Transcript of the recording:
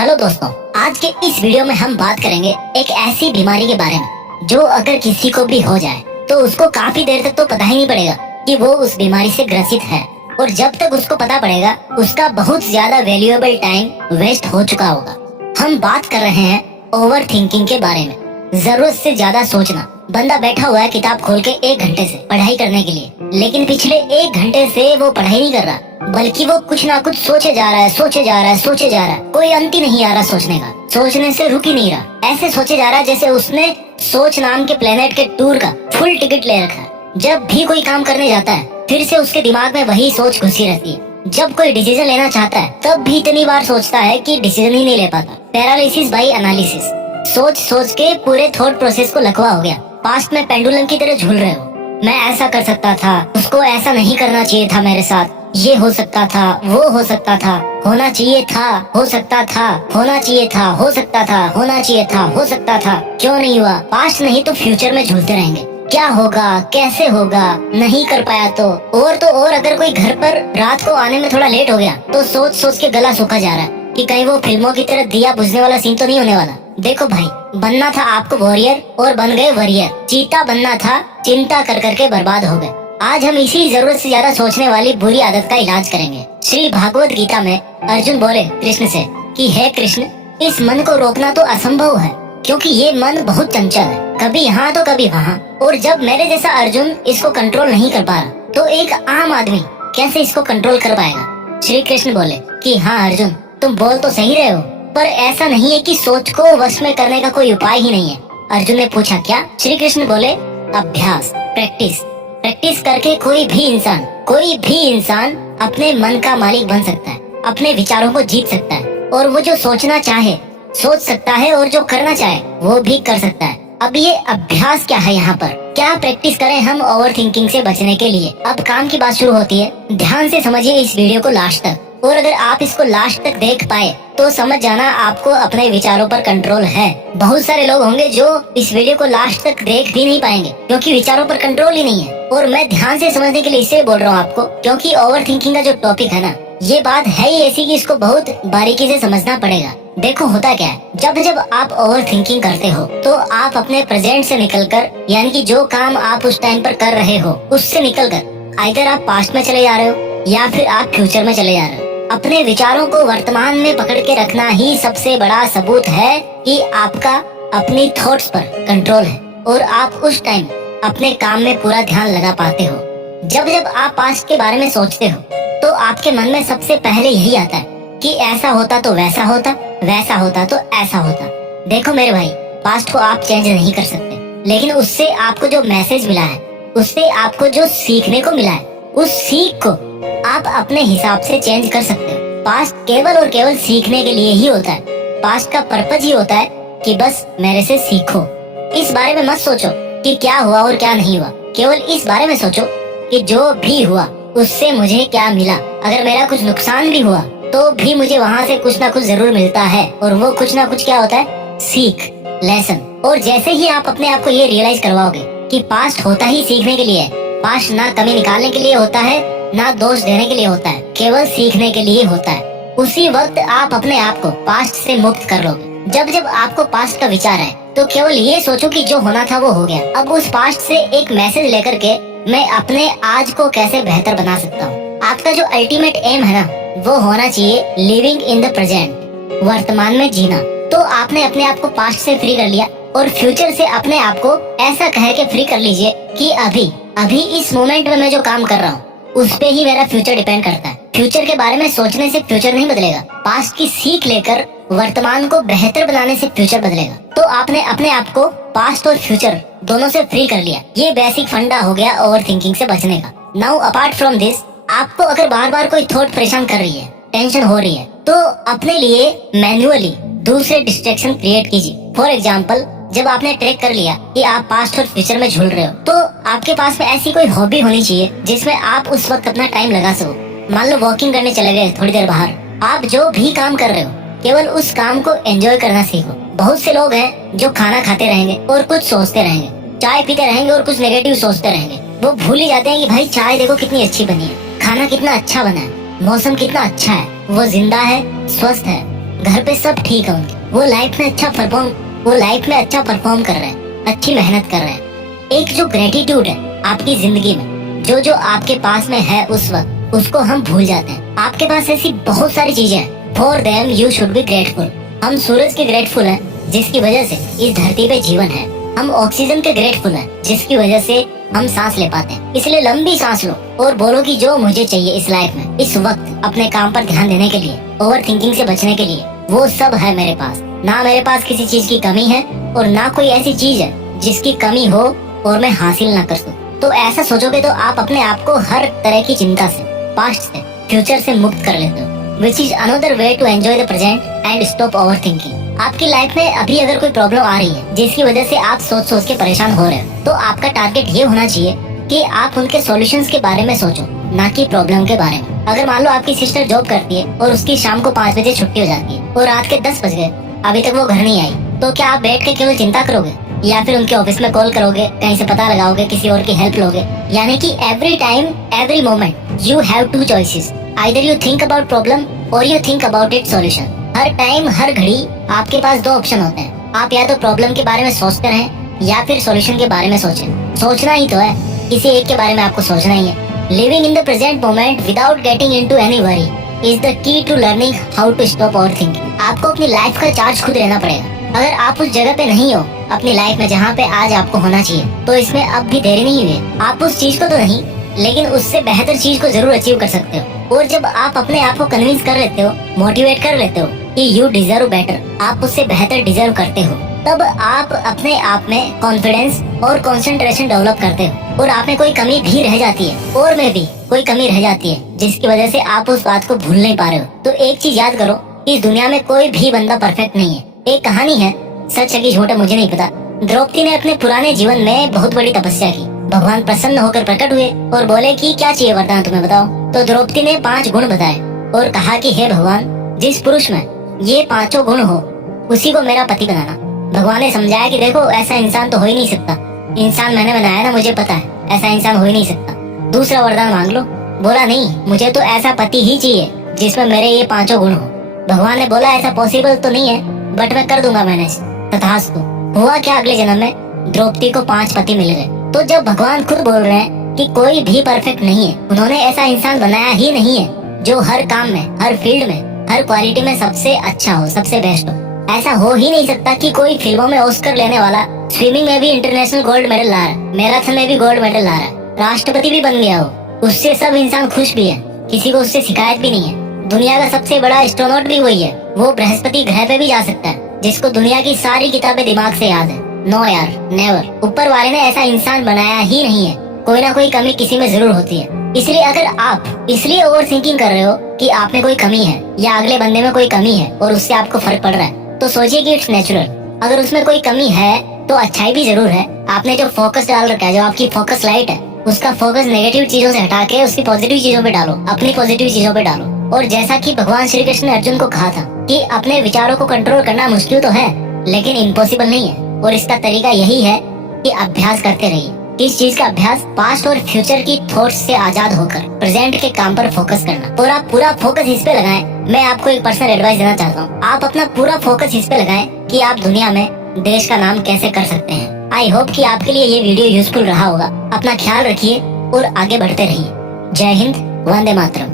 Hello दोस्तों, आज के इस वीडियो में हम बात करेंगे एक ऐसी बीमारी के बारे में जो अगर किसी को भी हो जाए तो उसको काफी देर तक तो पता ही नहीं पड़ेगा कि वो उस बीमारी से ग्रसित है, और जब तक उसको पता पड़ेगा उसका बहुत ज्यादा वैल्यूएबल टाइम वेस्ट हो चुका होगा। हम बात कर रहे हैं ओवर थिंकिंग के बारे में। जरूरत से ज्यादा सोचना। बंदा बैठा हुआ है किताब खोल के 1 घंटे से पढ़ाई करने के लिए, लेकिन पिछले 1 घंटे से वो पढ़ाई नहीं कर रहा, बल्कि वो कुछ ना कुछ सोचे जा रहा है, सोचे जा रहा है, सोचे जा रहा है। कोई अंत ही नहीं आ रहा सोचने का, सोचने से रुक ही नहीं रहा। ऐसे सोचे जा रहा है जैसे उसने सोच नाम के प्लेनेट के टूर का फुल टिकट ले रखा है। जब भी कोई काम करने जाता है फिर से उसके दिमाग में वही सोच घुसी रहती है। जब कोई डिसीजन लेना चाहता है तब भी इतनी बार सोचता है कि डिसीजन ही नहीं ले पाता। Paralysis by analysis. सोच सोच के पूरे थॉट प्रोसेस को लकवा हो गया। पास्ट में पेंडुलम की तरह झूल रहे हो। मैं ऐसा कर सकता था, उसको ऐसा नहीं करना चाहिए था मेरे साथ, ये हो सकता था, वो हो सकता था, होना चाहिए था, हो सकता था, होना चाहिए था, हो सकता था, होना चाहिए था, हो सकता था, क्यों नहीं हुआ। पास्ट नहीं तो फ्यूचर में झूलते रहेंगे। क्या होगा, कैसे होगा, नहीं कर पाया तो और अगर कोई घर पर रात को आने में थोड़ा लेट हो गया तो सोच सोच के गला सूखा जा रहा है कि कहीं वो फिल्मों की तरह दिया बुझने वाला सीन तो नहीं होने वाला। देखो भाई, बनना था आपको वॉरियर और बन गए वॉरियर। चीता बनना था, चिंता कर करके बर्बाद हो गए। आज हम इसी जरूरत से ज्यादा सोचने वाली बुरी आदत का इलाज करेंगे। श्री भागवत गीता में अर्जुन बोले कृष्ण से कि हे कृष्ण, इस मन को रोकना तो असंभव है, क्योंकि ये मन बहुत चंचल है, कभी यहाँ तो कभी वहाँ। और जब मेरे जैसा अर्जुन इसको कंट्रोल नहीं कर पा रहा तो एक आम आदमी कैसे इसको कंट्रोल कर पाएगा। श्री कृष्ण बोले कि हाँ अर्जुन, तुम बोल तो सही रहे हो, पर ऐसा नहीं है कि सोच को वश में करने का कोई उपाय ही नहीं है। अर्जुन ने पूछा क्या? श्री कृष्ण बोले अभ्यास, प्रैक्टिस करके कोई भी इंसान अपने मन का मालिक बन सकता है, अपने विचारों को जीत सकता है, और वो जो सोचना चाहे सोच सकता है, और जो करना चाहे वो भी कर सकता है। अब ये अभ्यास क्या है यहाँ पर? क्या प्रैक्टिस करें हम ओवर थिंकिंग से बचने के लिए? अब काम की बात शुरू होती है। ध्यान से समझिए इस वीडियो को लास्ट तक, और अगर आप इसको लास्ट तक देख पाए तो समझ जाना आपको अपने विचारों पर कंट्रोल है। बहुत सारे लोग होंगे जो इस वीडियो को लास्ट तक देख भी नहीं पाएंगे क्योंकि विचारों पर कंट्रोल ही नहीं है। और मैं ध्यान से समझने के लिए इसलिए बोल रहा हूँ आपको, क्योंकि ओवर थिंकिंग का जो टॉपिक है ना, ये बात है ही ऐसी कि इसको बहुत बारीकी से समझना पड़ेगा। देखो होता क्या है, जब आप ओवर थिंकिंग करते हो तो आप अपने प्रेजेंट से निकलकर, यानी कि जो काम आप उस टाइम पर कर रहे हो उससे निकलकर आइदर आप पास्ट में चले जा रहे हो या फिर आप फ्यूचर में चले जा रहे हो। अपने विचारों को वर्तमान में पकड़ के रखना ही सबसे बड़ा सबूत है कि आपका अपनी थॉट्स पर कंट्रोल है और आप उस टाइम अपने काम में पूरा ध्यान लगा पाते हो। जब आप पास्ट के बारे में सोचते हो तो आपके मन में सबसे पहले यही आता है कि ऐसा होता तो वैसा होता, वैसा होता तो ऐसा होता। देखो मेरे भाई, पास्ट को आप चेंज नहीं कर सकते, लेकिन उससे आपको जो मैसेज मिला है, उससे आपको जो सीखने को मिला है, उस सीख को आप अपने हिसाब से चेंज कर सकते हो। पास्ट केवल और केवल सीखने के लिए ही होता है। पास्ट का पर्पज ही होता है कि बस मेरे से सीखो। इस बारे में मत सोचो कि क्या हुआ और क्या नहीं हुआ, केवल इस बारे में सोचो कि जो भी हुआ उससे मुझे क्या मिला। अगर मेरा कुछ नुकसान भी हुआ तो भी मुझे वहाँ से कुछ ना कुछ जरूर मिलता है, और वो कुछ ना कुछ क्या होता है? सीख, लेसन। और जैसे ही आप अपने आप को ये रियलाइज करवाओगे कि पास्ट होता ही सीखने के लिए है, पास्ट ना कमी निकालने के लिए होता है ना दोष देने के लिए होता है, केवल सीखने के लिए होता है, उसी वक्त आप अपने आप को पास्ट से मुक्त कर लोगे। जब आपको पास्ट का विचार है तो केवल ये सोचो कि जो होना था वो हो गया। अब उस पास्ट से एक मैसेज लेकर के मैं अपने आज को कैसे बेहतर बना सकता हूँ। आपका जो अल्टीमेट एम है ना, वो होना चाहिए लिविंग इन द प्रेजेंट, वर्तमान में जीना। तो आपने अपने आप को पास्ट से फ्री कर लिया और फ्यूचर से अपने आप को ऐसा कह के फ्री कर लीजिए कि अभी इस मोमेंट में मैं जो काम कर रहा हूँ उस पे ही मेरा फ्यूचर डिपेंड करता है। फ्यूचर के बारे में सोचने से फ्यूचर नहीं बदलेगा, पास्ट की सीख लेकर वर्तमान को बेहतर बनाने से फ्यूचर बदलेगा। तो आपने अपने आप को पास्ट और फ्यूचर दोनों से फ्री कर लिया। ये बेसिक फंडा हो गया ओवर थिंकिंग से बचने का। नाउ अपार्ट फ्रॉम दिस, आपको अगर बार बार कोई थॉट परेशान कर रही है, टेंशन हो रही है, तो अपने लिए मैन्युअली दूसरे डिस्ट्रैक्शन क्रिएट कीजिए। फॉर एग्जाम्पल, जब आपने ट्रैक कर लिया कि आप पास्ट और फ्यूचर में झूल रहे हो, तो आपके पास में ऐसी कोई हॉबी होनी चाहिए जिसमें आप उस वक्त अपना टाइम लगा सको। मान लो वॉकिंग करने चले गए थोड़ी देर बाहर। आप जो भी काम कर रहे हो केवल उस काम को एंजॉय करना सीखो। बहुत से लोग हैं जो खाना खाते रहेंगे और कुछ सोचते रहेंगे, चाय पीते रहेंगे और कुछ नेगेटिव सोचते रहेंगे। वो भूल ही जाते हैं कि भाई चाय देखो कितनी अच्छी बनी है, खाना कितना अच्छा बना है, मौसम कितना अच्छा है, वो जिंदा है, स्वस्थ है, घर पे सब ठीक है उनके, वो लाइफ में अच्छा परफॉर्म कर रहे हैं, अच्छी मेहनत कर रहे हैं। एक जो ग्रेटिट्यूड है आपकी जिंदगी में, जो जो आपके पास में है उस वक्त, उसको हम भूल जाते हैं। आपके पास ऐसी बहुत सारी चीजें हैं, for them you should be grateful. हम सूरज के ग्रेटफुल हैं जिसकी वजह से इस धरती पे जीवन है। हम ऑक्सीजन के ग्रेटफुल हैं जिसकी वजह से हम सांस ले पाते हैं। इसलिए लंबी सांस लो और बोलो कि जो मुझे चाहिए इस लाइफ में, इस वक्त अपने काम पर ध्यान देने के लिए, ओवर थिंकिंग से बचने के लिए, वो सब है मेरे पास। ना मेरे पास किसी चीज की कमी है और ना कोई ऐसी चीज है जिसकी कमी हो और मैं हासिल ना कर सकूं। तो ऐसा सोचोगे तो आप अपने आप को हर तरह की चिंता से, पास्ट से, फ्यूचर से मुक्त कर लेते हो। Which is another way to enjoy the present and stop over thinking. आपकी लाइफ में अभी अगर कोई प्रॉब्लम आ रही है जिसकी वजह से आप सोच सोच के परेशान हो रहे हो, तो आपका टारगेट ये होना चाहिए कि आप उनके सॉल्यूशंस के बारे में सोचो, ना कि प्रॉब्लम के बारे में। अगर मान लो आपकी सिस्टर जॉब करती है और उसकी शाम को 5 बजे छुट्टी हो जाती है और रात के 10 बज गए, अभी तक वो घर नहीं आई, तो क्या आप बैठ के केवल चिंता करोगे या फिर उनके ऑफिस में कॉल करोगे, कहीं से पता लगाओगे, किसी और की हेल्प लोगे? यानी कि every time, every moment you have two choices, either you think about problem और you think about it solution. हर टाइम, हर घड़ी आपके पास 2 ऑप्शन होते हैं। आप या तो प्रॉब्लम के बारे में सोचते रहें या फिर सॉल्यूशन के बारे में सोचें। सोचना ही तो है, किसी एक के बारे में आपको सोचना ही है। Living in the present moment without getting into any worry is the key to learning how to stop over thinking. आपको अपनी लाइफ का चार्ज खुद लेना पड़ेगा। अगर आप उस जगह पे नहीं हो अपनी लाइफ में जहाँ पे आज आपको होना चाहिए, तो इसमें अब भी देरी नहीं हुई है। आप उस चीज को तो नहीं, लेकिन उससे बेहतर चीज को जरूर अचीव कर सकते हो। और जब आप अपने आप को कन्विंस कर लेते हो, मोटिवेट कर लेते हो कि यू डिजर्व बेटर, आप उससे बेहतर डिजर्व करते हो, तब आप अपने आप में कॉन्फिडेंस और कंसंट्रेशन डेवलप करते हो। और आप में कोई कमी भी रह जाती है, और में भी कोई कमी रह जाती है, जिसकी वजह से आप उस बात को भूल नहीं पा रहे हो। तो एक चीज याद करो, इस दुनिया में कोई भी बंदा परफेक्ट नहीं है। एक कहानी है, सच है कि झूठ है मुझे नहीं पता। द्रौपदी ने अपने पुराने जीवन में बहुत बड़ी तपस्या की। भगवान प्रसन्न होकर प्रकट हुए और बोले कि क्या चाहिए वरदान तुम्हें बताओ। तो द्रौपदी ने 5 गुण बताए और कहा कि हे भगवान, जिस पुरुष में ये 5 गुण हो उसी को मेरा पति बनाना। भगवान ने समझाया कि देखो, ऐसा इंसान तो हो ही नहीं सकता। इंसान मैंने बनाया ना, मुझे पता है ऐसा इंसान हो ही नहीं सकता। दूसरा वरदान मांग लो। बोला नहीं, मुझे तो ऐसा पति ही चाहिए जिसमें मेरे ये 5 गुण हो। भगवान ने बोला ऐसा पॉसिबल तो नहीं है, बट मैं कर दूंगा मैनेज। तथास्तु। हुआ क्या, अगले जन्म में द्रौपदी को 5 पति मिल गए। तो जब भगवान खुद बोल रहे हैं कि कोई भी परफेक्ट नहीं है, उन्होंने ऐसा इंसान बनाया ही नहीं है जो हर काम में, हर फील्ड में, हर क्वालिटी में सबसे अच्छा हो, सबसे बेस्ट हो। ऐसा हो ही नहीं सकता कि कोई फिल्मों में ऑस्कर लेने वाला स्विमिंग में भी इंटरनेशनल गोल्ड मेडल ला रहा है, मैराथन में भी गोल्ड मेडल ला रहा है, राष्ट्रपति भी बन गया हो, उससे सब इंसान खुश भी है, किसी को उससे शिकायत भी नहीं है। दुनिया का सबसे बड़ा एस्ट्रोनॉट भी वही है, वो बृहस्पति ग्रह पे भी जा सकता है, जिसको दुनिया की सारी किताबें दिमाग से याद है। नो यार, नेवर। ऊपर वाले ने ऐसा इंसान बनाया ही नहीं है। कोई ना कोई कमी किसी में जरूर होती है। इसलिए अगर आप इसलिए ओवर थिंकिंग कर रहे हो कि आप में कोई कमी है या अगले बंदे में कोई कमी है और उससे आपको फर्क पड़ रहा है, तो सोचिए कि इट्स नेचुरल। अगर उसमें कोई कमी है तो अच्छाई भी जरूर है। आपने जो फोकस डाल रखा है, जो आपकी फोकस लाइट है, उसका फोकस नेगेटिव चीजों से हटा के उसकी पॉजिटिव चीजों पे डालो, अपनी पॉजिटिव चीजों पे डालो। और जैसा कि भगवान श्री कृष्ण ने अर्जुन को कहा था कि अपने विचारों को कंट्रोल करना मुश्किल तो है, लेकिन इम्पॉसिबल नहीं है। और इसका तरीका यही है कि अभ्यास करते रहिए। किस चीज का अभ्यास? पास्ट और फ्यूचर की थॉट्स से आजाद होकर प्रेजेंट के काम पर फोकस करना। और आप पूरा फोकस इस पे लगाएं। मैं आपको एक पर्सनल एडवाइस देना चाहता हूँ, आप अपना पूरा फोकस इस पे लगाएं कि आप दुनिया में देश का नाम कैसे कर सकते हैं। आई होप कि आपके लिए ये वीडियो यूजफुल रहा होगा। अपना ख्याल रखिए और आगे बढ़ते रहिए। जय हिंद, वंदे मातरम।